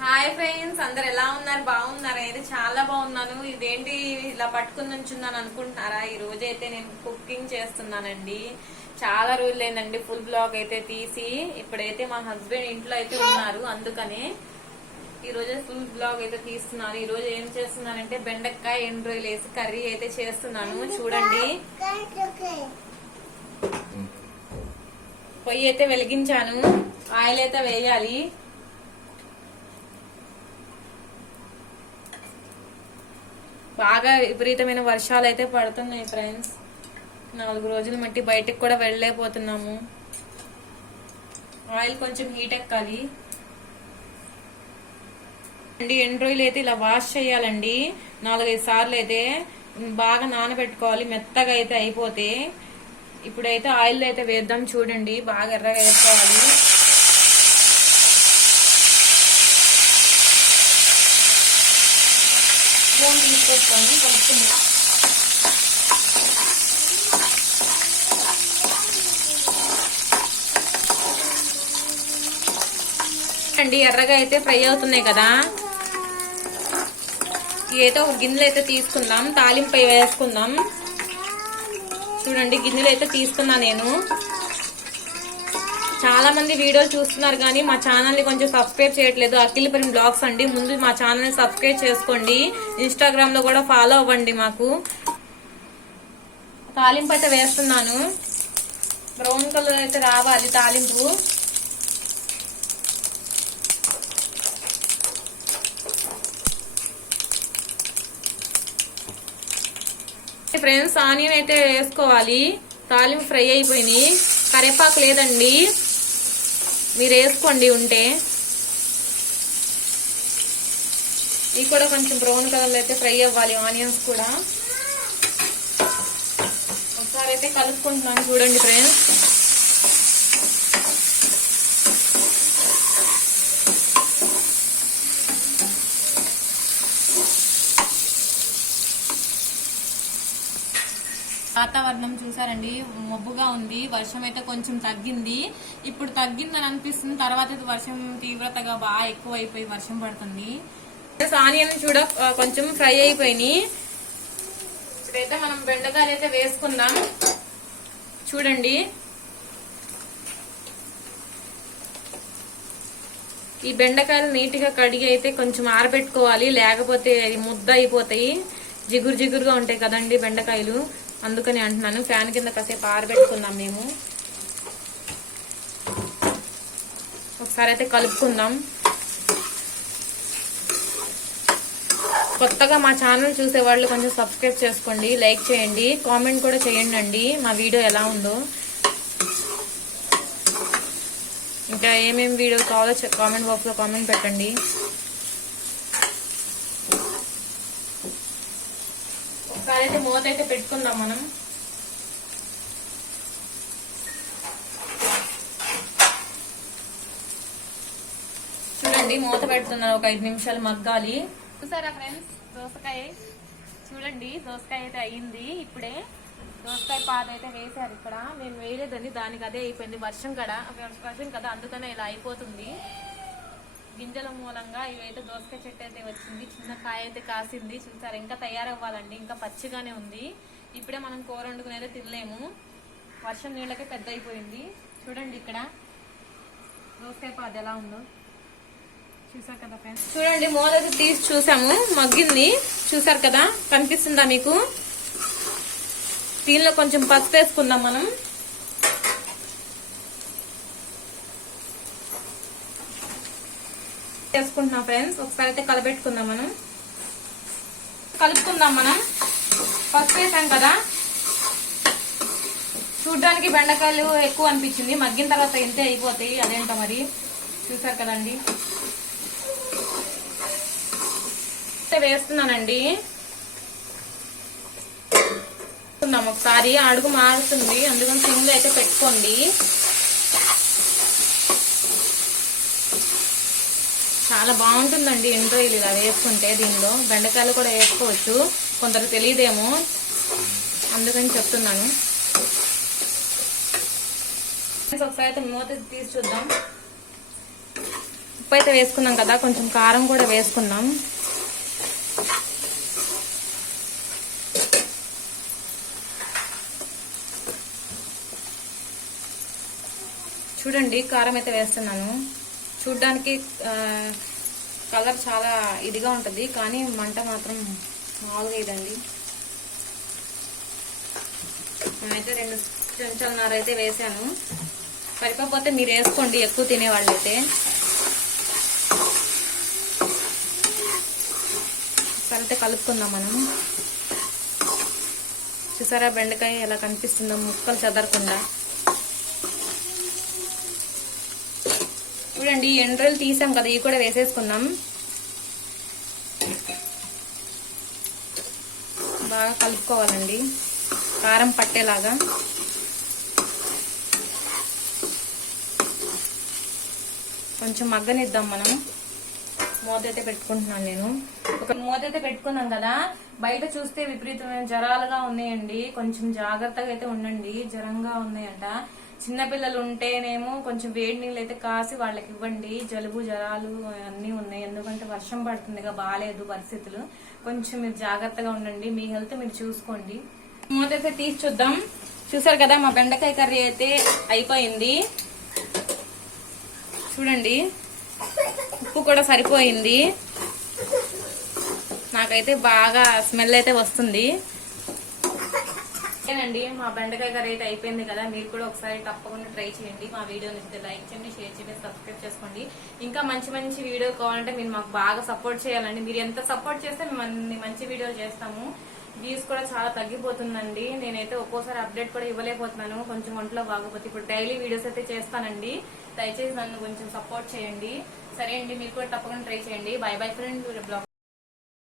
Hi friends అందరు ఎలా ఉన్నారు? బాగున్నారు? అయితే చాలా బాగున్నాను. ఇదేంటి ఇలా పట్టుకుని నుంచున్నాను అనుకుంటున్నారా? ఈ రోజు అయితే నేను కుకింగ్ చేస్తున్నానండి. చాలా రోజులైందండి ఫుల్ బ్లాగ్ అయితే తీసి. ఇప్పుడైతే మా హస్బెండ్ ఇంట్లో అయితే ఉన్నారు అందుకనే ఈ రోజు ఫుల్ బ్లాగ్ అయితే తీస్తున్నాను ఈ రోజు ఏం చేస్తున్నానంటే బెండకాయ ఎండు రొయ్యలు వేసి కర్రీ అయితే చేస్తున్నాను. చూడండి. పొయ్యి అయితే వెలిగించాను. ఆయిల్ అయితే వేయాలి. బాగా విపరీతమైన వర్షాలు అయితే పడుతున్నాయి ఫ్రెండ్స్. నాలుగు రోజులు మట్టి బయటకు కూడా వెళ్ళలేకపోతున్నాము. ఆయిల్ కొంచెం హీట్ ఎక్కాలి. అండి ఎండు రోజులు అయితే ఇలా వాష్ చేయాలండి. నాలుగైదు సార్లు అయితే బాగా నానబెట్టుకోవాలి. మెత్తగా అయితే అయిపోతే. ఇప్పుడైతే ఆయిల్ అయితే వేద్దాం చూడండి. బాగా ఎర్రగా వేసుకోవాలి. స్పూన్ తీసుకొస్తాను కలుపుకుందాం. అండి ఎర్రగా అయితే ఫ్రై అవుతున్నాయి కదా. ఇదైతే ఒక గిన్నెలు అయితే తీసుకుందాం. తాలింపై వేసుకుందాం. చూడండి గిన్నెలు అయితే తీసుకున్నా నేను. చాలా మంది వీడియోలు చూస్తున్నారు కానీ మా ఛానల్ని కొంచెం సబ్స్క్రైబ్ చేయట్లేదు. అఖిలపురం బ్లాగ్స్ అండి. ముందు మా ఛానల్ని సబ్స్క్రైబ్ చేసుకోండి. ఇన్స్టాగ్రామ్లో కూడా ఫాలో అవ్వండి మాకు. తాలింపు అయితే వేస్తున్నాను. బ్రౌన్ కలర్ అయితే రావాలి తాలింపు. ఫ్రెండ్స్ ఆనియన్ అయితే వేసుకోవాలి. తాలింపు ఫ్రై అయిపోయింది కరివేపాకు లేదండి. మీరు వేసుకోండి ఉంటే. ఇవి కూడా కొంచెం బ్రౌన్ కలర్ అయితే ఫ్రై అవ్వాలి ఆనియన్స్ కూడా. ఒకసారి అయితే కలుపుకుంటున్నాను చూడండి ఫ్రెండ్స్. వాతావరణం చూసారండి. మబ్బుగా ఉంది. వర్షం అయితే కొంచెం తగ్గింది. ఇప్పుడు తగ్గిందని అనిపిస్తుంది. తర్వాత వర్షం తీవ్రతగా బాగా ఎక్కువ అయిపోయి వర్షం పడుతుంది. ఆనియన్ చూడ కొంచెం ఫ్రై అయిపోయినాయి. ఇప్పుడైతే మనం బెండకాయలు అయితే వేసుకుందాం. చూడండి. ఈ బెండకాయలు నీట్గా కడిగి అయితే కొంచెం ఆరబెట్టుకోవాలి. లేకపోతే అవి ముద్ద అయిపోతాయి. జిగురు జిగురుగా ఉంటాయి కదండి బెండకాయలు. అందుకని అంటున్నాను. ఫ్యాన్ కింద కాసేపు ఆరబెట్టుకుందాం మేము. ఒకసారి అయితే కలుపుకుందాం. కొత్తగా మా ఛానల్ చూసే వాళ్ళు కొంచెం సబ్స్క్రైబ్ చేసుకోండి లైక్ చేయండి కామెంట్ కూడా చేయండి అండి మా వీడియో ఎలా ఉందో. ఇంకా ఏమేమి వీడియో కావాలో కామెంట్ బాక్స్లో కామెంట్ పెట్టండి. ఒకసారి అయితే మూత అయితే పెట్టుకుందాం మనం. చూడండి మూత పెడుతున్నాను ఒక ఐదు నిమిషాలు మగ్గాలి. చూసారా ఫ్రెండ్స్? దోసకాయ. చూడండి దోసకాయ అయితే అయ్యింది ఇప్పుడే. దోసకాయ పాత అయితే వేశారు ఇక్కడ. మేము వేయలేదండి దానికి అదే అయిపోయింది వర్షం కదా వర్షం కదా అందుకనే ఇలా అయిపోతుంది. గింజల మూలంగా ఇవైతే దోసకాయ చెట్టు అయితే వచ్చింది చిన్న కాయ అయితే కాసింది. చూసారు ఇంకా తయారవ్వాలండి ఇంకా పచ్చిగానే ఉంది. ఇప్పుడే మనం కూర వండుకుని అయితే తినలేము. వర్షం నీళ్ళకే పెద్ద అయిపోయింది చూడండి ఇక్కడ దోసకాయ పాదు ఎలా ఉందో. చూసారు కదా ఫ్రెండ్స్ చూడండి మూల తీసి చూసాము మగ్గింది. చూసారు కదా కనిపిస్తుందా మీకు? దీనిలో కొంచెం పసుపు వేసుకుందాం మనం. చేసుకుంటున్నాం ఫ్రెండ్స్. ఒకసారి అయితే కలబెట్టుకుందాం మనం. కలుపుకుందాం మనం. పసుపు వేసాం కదా. చూడ్డానికి బెండకాయలు ఎక్కువ అనిపించింది. మగ్గిన తర్వాత ఇంతే అయిపోతాయి అదేంటో మరి. చూసారు కదండి. వేస్తున్నానండి. ఒకసారి. అడుగు మారుతుంది. అందుకని సిమ్లో అయితే పెట్టుకోండి. చాలా బాగుంటుందండి ఎండ్రో ఇలా వేసుకుంటే దీనిలో. బెండకాయలు కూడా వేసుకోవచ్చు. కొందరు తెలియదేమో. అందుకని చెప్తున్నాను. ఒకసారి అయితే మూత తీసి చూద్దాం. ఉప్పు అయితే వేసుకున్నాం కదా కొంచెం కారం కూడా వేసుకున్నాం. చూడండి కారం అయితే వేస్తున్నాను. చూడ్డానికి కలర్ చాలా ఇదిగా ఉంటుంది కానీ మంట మాత్రం మామూలుగా ఇదండి నేనైతే రెండు చెంచాలన్నర అయితే వేసాను. సరిపోతే మీరు వేసుకోండి ఎక్కువ తినేవాళ్ళైతే. సరితే కలుపుకుందాం మనం. చూసారా బెండకాయ ఎలా కనిపిస్తుందో ముక్కలు చెదరకుండా. చూడండి ఎండ్రలు తీసాం కదా ఇవి కూడా వేసేసుకుందాం. బాగా కలుపుకోవాలండి కారం పట్టేలాగా. కొంచెం మగ్గనిద్దాం మనం. మూత అయితే పెట్టుకుంటున్నాను నేను. ఒక మూత అయితే పెట్టుకున్నాం కదా బయట చూస్తే విపరీతమైన జ్వరాలుగా ఉన్నాయండి. కొంచెం జాగ్రత్తగా అయితే ఉండండి జ్వరంగా ఉన్నాయంట. చిన్నపిల్లలు ఉంటేనేమో కొంచెం వేడి నీళ్ళు అయితే కాసి వాళ్ళకి ఇవ్వండి జలుబు జ్వరాలు అన్నీ ఉన్నాయి. ఎందుకంటే వర్షం పడుతుందిగా బాగాలేదు పరిస్థితులు. కొంచెం మీరు జాగ్రత్తగా ఉండండి. మీ హెల్త్ మీరు చూసుకోండి. మూత అయితే తీసి చూద్దాం. చూసారు కదా మా బెండకాయ కర్రీ అయితే అయిపోయింది. చూడండి. ఉప్పు కూడా సరిపోయింది. నాకైతే బాగా స్మెల్ అయితే వస్తుంది. ఓకేనండి మా బెండకాయ కర్రీ అయితే అయిపోయింది కదా మీరు కూడా ఒకసారి తప్పకుండా ట్రై చేయండి మా వీడియో నచ్చితే లైక్ చేయండి షేర్ చేయండి సబ్స్క్రైబ్ చేసుకోండి. ఇంకా మంచి మంచి వీడియో కావాలంటే మీరు మాకు బాగా సపోర్ట్ చేయాలండి. మీరు ఎంత సపోర్ట్ చేస్తే మేము మంచి వీడియోలు చేస్తాము. వ్యూస్ కూడా చాలా తగ్గిపోతుందండి. నేనైతే ఒక్కోసారి అప్డేట్ కూడా ఇవ్వలేకపోతున్నాను. కొంచెం ఒంట్లో బాగోపోతే ఇప్పుడు డైలీ వీడియోస్ అయితే చేస్తానండి. దయచేసి నన్ను కొంచెం సపోర్ట్ చేయండి. సరే అండి మీరు కూడా తప్పకుండా ట్రై చేయండి. By by friend blog